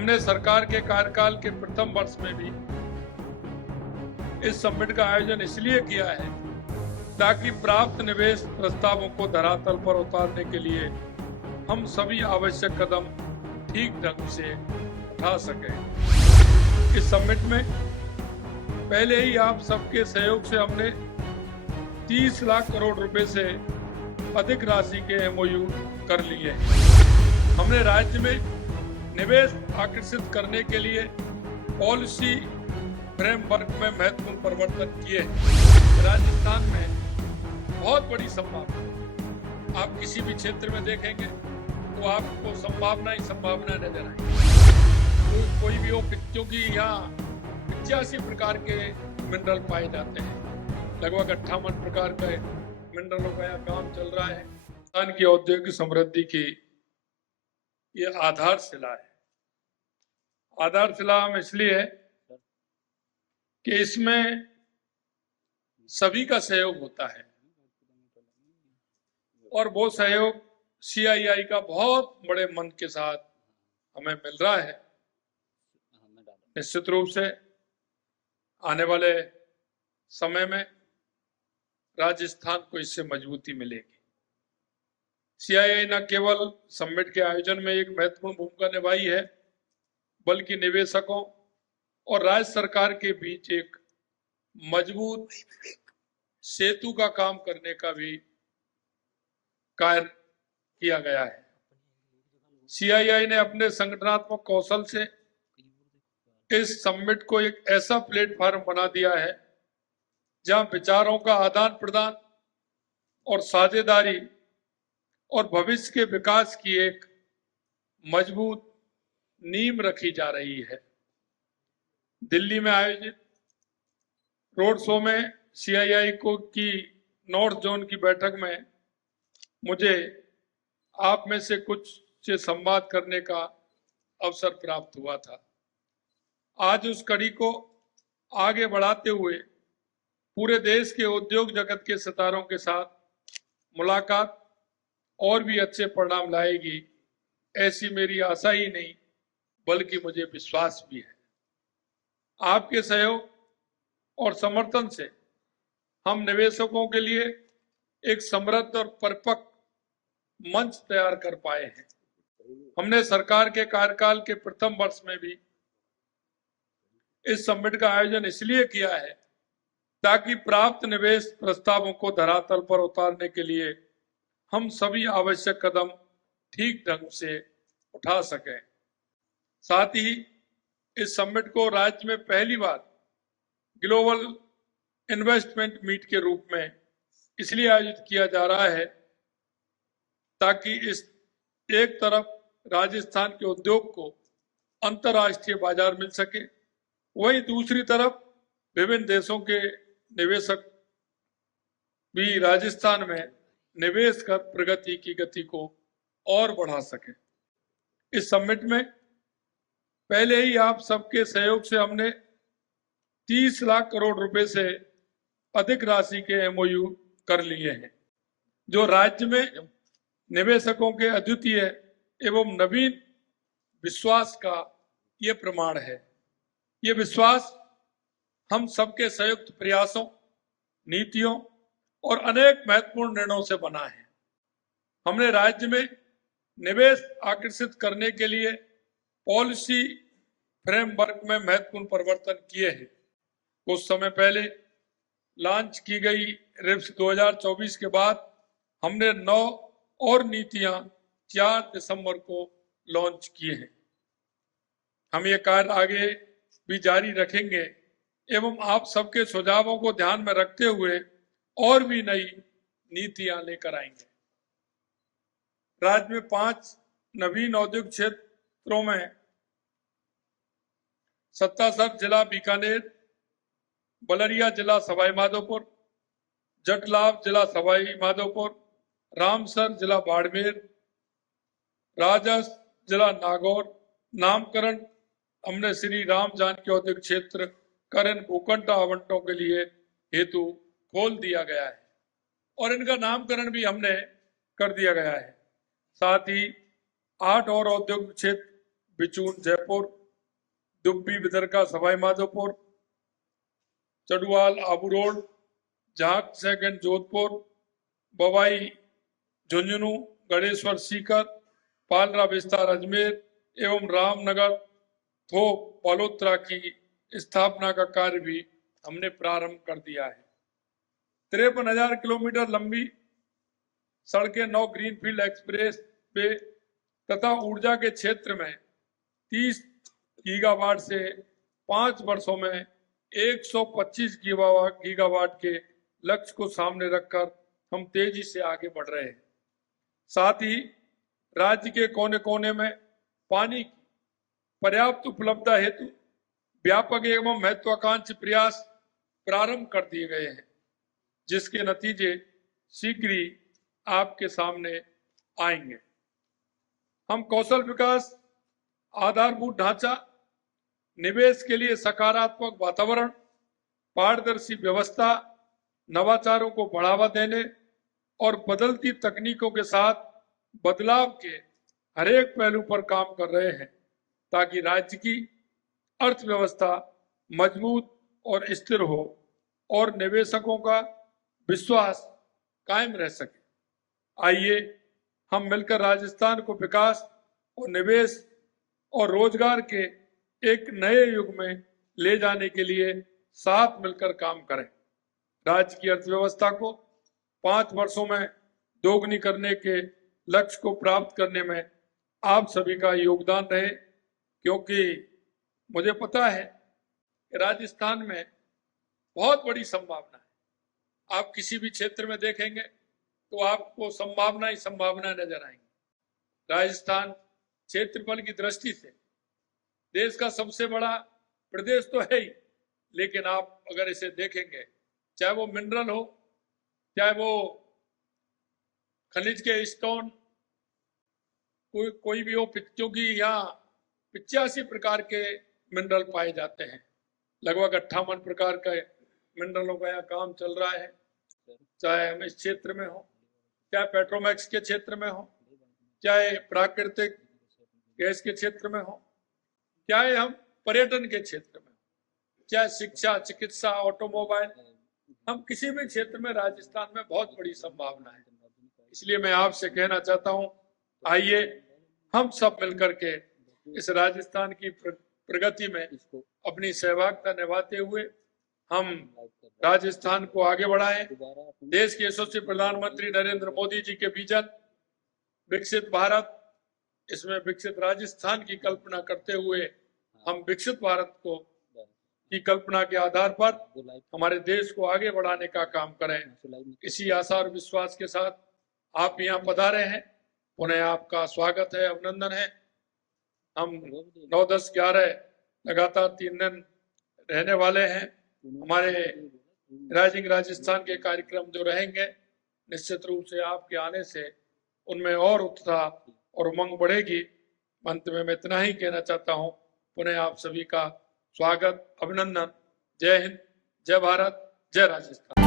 हमने सरकार के कार्यकाल के प्रथम वर्ष में भी इस समिट का आयोजन इसलिए किया है ताकि प्राप्त निवेश प्रस्तावों को धरातल पर उतारने के लिए हम सभी आवश्यक कदम ठीक ढंग से उठा सकें। इस समिट में पहले ही आप सबके सहयोग से हमने 30 लाख करोड़ रुपए से अधिक राशि के एमओयू कर लिए हैं। हमने राज्य में निवेश आकर्षित करने के लिए पॉलिसी फ्रेमवर्क में महत्वपूर्ण परिवर्तन किए हैं। राजस्थान में बहुत बड़ी संभावना, आप किसी भी क्षेत्र में देखेंगे तो आपको संभावना ही संभावना नजर आएगी। तो कोई भी हो, क्योंकि यहाँ 85 प्रकार के मिनरल पाए जाते हैं, लगभग 58 प्रकार के मिनरलों का यहाँ काम चल रहा है। राजस्थान की औद्योगिक समृद्धि की ये आधारशिला है। आधारशिला हम इसलिए है कि इसमें सभी का सहयोग होता है और वो सहयोग सीआईआई का बहुत बड़े मन के साथ हमें मिल रहा है। निश्चित रूप से आने वाले समय में राजस्थान को इससे मजबूती मिलेगी। सीआईआई न केवल समिट के आयोजन में एक महत्वपूर्ण भूमिका निभाई है, बल्कि निवेशकों और राज्य सरकार के बीच एक मजबूत सेतु का काम करने का भी कार्य किया गया है। सीआईआई ने अपने संगठनात्मक कौशल से इस समिट को एक ऐसा प्लेटफॉर्म बना दिया है जहां विचारों का आदान प्रदान और साझेदारी और भविष्य के विकास की एक मजबूत नींव रखी जा रही है। दिल्ली में आयोजित रोड शो में सीआईआई की नॉर्थ जोन की बैठक में मुझे आप में से कुछ से संवाद करने का अवसर प्राप्त हुआ था। आज उस कड़ी को आगे बढ़ाते हुए पूरे देश के उद्योग जगत के सितारों के साथ मुलाकात और भी अच्छे परिणाम लाएगी, ऐसी मेरी आशा ही नहीं बल्कि मुझे विश्वास भी है। आपके सहयोग और समर्थन से हम निवेशकों के लिए एक समृद्ध और परिपक्व मंच तैयार कर पाए हैं। हमने सरकार के कार्यकाल के प्रथम वर्ष में भी इस समिट का आयोजन इसलिए किया है ताकि प्राप्त निवेश प्रस्तावों को धरातल पर उतारने के लिए हम सभी आवश्यक कदम ठीक ढंग से उठा सकें। साथ ही इस समिट को राज्य में पहली बार ग्लोबल इन्वेस्टमेंट मीट के रूप में इसलिए आयोजित किया जा रहा है ताकि इस एक तरफ राजस्थान के उद्योग को अंतर्राष्ट्रीय बाजार मिल सके, वहीं दूसरी तरफ विभिन्न देशों के निवेशक भी राजस्थान में निवेश कर प्रगति की गति को और बढ़ा सके। इस समिट में पहले ही आप सबके सहयोग से हमने 30 लाख करोड़ रुपए से अधिक राशि के एमओयू कर लिए हैं, जो राज्य में निवेशकों के अद्वितीय एवं नवीन विश्वास का ये प्रमाण है। ये विश्वास हम सबके संयुक्त प्रयासों, नीतियों और अनेक महत्वपूर्ण निर्णयों से बना है। हमने राज्य में निवेश आकर्षित करने के लिए पॉलिसी फ्रेमवर्क में महत्वपूर्ण परिवर्तन किए हैं। कुछ समय पहले लॉन्च की गई रिप्स 2024 के बाद हमने 9 और नीतियां 4 दिसंबर को लॉन्च किए हैं। हम ये कार्य आगे भी जारी रखेंगे एवं आप सबके सुझावों को ध्यान में रखते हुए और भी नई नीतियां लेकर आएंगे। राज्य में 5 नवीन औद्योगिक क्षेत्रों में सत्तासर जिला बीकानेर, बलरिया जिला सवाई माधोपुर, जटलाव जिला सवाई माधोपुर, रामसर जिला बाड़मेर, राजस जिला नागौर नामकरण हमने श्री राम जानकी औद्योगिक क्षेत्र करण भूखंड आवंटों के लिए हेतु खोल दिया गया है और इनका नामकरण भी हमने कर दिया गया है। साथ ही 8 और औद्योगिक क्षेत्र बिचून जयपुर, दुब्बी विदरका सवाई माधोपुर, चडुआल आबू रोड, झाक सेकंड जोधपुर, बवाई झुंझुनू, गणेश्वर सीकर, पालरा विस्तार अजमेर एवं रामनगर थोक बालोतरा की स्थापना का कार्य भी हमने प्रारंभ कर दिया है। 53,000 किलोमीटर लंबी सड़कें, 9 ग्रीनफील्ड एक्सप्रेस वे तथा ऊर्जा के क्षेत्र में 30 गीगावाट से 5 वर्षों में 125 गीगावाट के लक्ष्य को सामने रखकर हम तेजी से आगे बढ़ रहे हैं। साथ ही राज्य के कोने कोने में पानी की पर्याप्त उपलब्धता हेतु व्यापक एवं महत्वाकांक्षी प्रयास प्रारंभ कर दिए गए हैं, जिसके नतीजे शीघ्र ही आपके सामने आएंगे। हम कौशल विकास, आधारभूत ढांचा, निवेश के लिए सकारात्मक वातावरण, पारदर्शी व्यवस्था, नवाचारों को बढ़ावा देने और बदलती तकनीकों के साथ बदलाव के हरेक पहलू पर काम कर रहे हैं, ताकि राज्य की अर्थव्यवस्था मजबूत और स्थिर हो और निवेशकों का विश्वास कायम रह सके। आइए हम मिलकर राजस्थान को विकास और निवेश और रोजगार के एक नए युग में ले जाने के लिए साथ मिलकर काम करें। राज्य की अर्थव्यवस्था को 5 वर्षों में दोगुनी करने के लक्ष्य को प्राप्त करने में आप सभी का योगदान रहे, क्योंकि मुझे पता है कि राजस्थान में बहुत बड़ी संभावना है। आप किसी भी क्षेत्र में देखेंगे तो आपको संभावना ही संभावना नजर आएंगी। राजस्थान क्षेत्रफल की दृष्टि से देश का सबसे बड़ा प्रदेश तो है ही, लेकिन आप अगर इसे देखेंगे, चाहे वो मिनरल हो, चाहे वो खनिज के स्टोन कोई भी हो, क्योंकि यहाँ 85 प्रकार के मिनरल पाए जाते हैं। लगभग 58 प्रकार के मिनरलों का यहाँ काम चल रहा है, चाहे हम इस क्षेत्र में हो, चाहे पेट्रोमैक्स के क्षेत्र में हो, चाहे प्राकृतिक गैस के क्षेत्र में हो, चाहे हम पर्यटन के क्षेत्र में हो, चाहे शिक्षा, चिकित्सा, ऑटोमोबाइल, हम किसी भी क्षेत्र में राजस्थान में बहुत बड़ी संभावना है। इसलिए मैं आपसे कहना चाहता हूं, आइए हम सब मिलकर के इस राजस्थान की प्रगति में अपनी सहभागिता निभाते हुए हम राजस्थान को आगे बढ़ाएं। देश के यशस्वी प्रधानमंत्री नरेंद्र मोदी जी के विजन विकसित भारत, इसमें विकसित राजस्थान की कल्पना करते हुए हम विकसित भारत को की कल्पना के आधार पर हमारे देश को आगे बढ़ाने का काम करें। इसी आशा और विश्वास के साथ आप यहाँ पधारे हैं, उन्हें आपका स्वागत है, अभिनंदन है। हम 9, 10, 11 लगातार 3 दिन रहने वाले हैं। हमारे राइजिंग राजस्थान के कार्यक्रम जो रहेंगे, निश्चित रूप से आपके आने से उनमें और उत्साह और उमंग बढ़ेगी। अंत में मैं इतना ही कहना चाहता हूँ, पुनः आप सभी का स्वागत, अभिनंदन। जय हिंद, जय भारत, जय राजस्थान।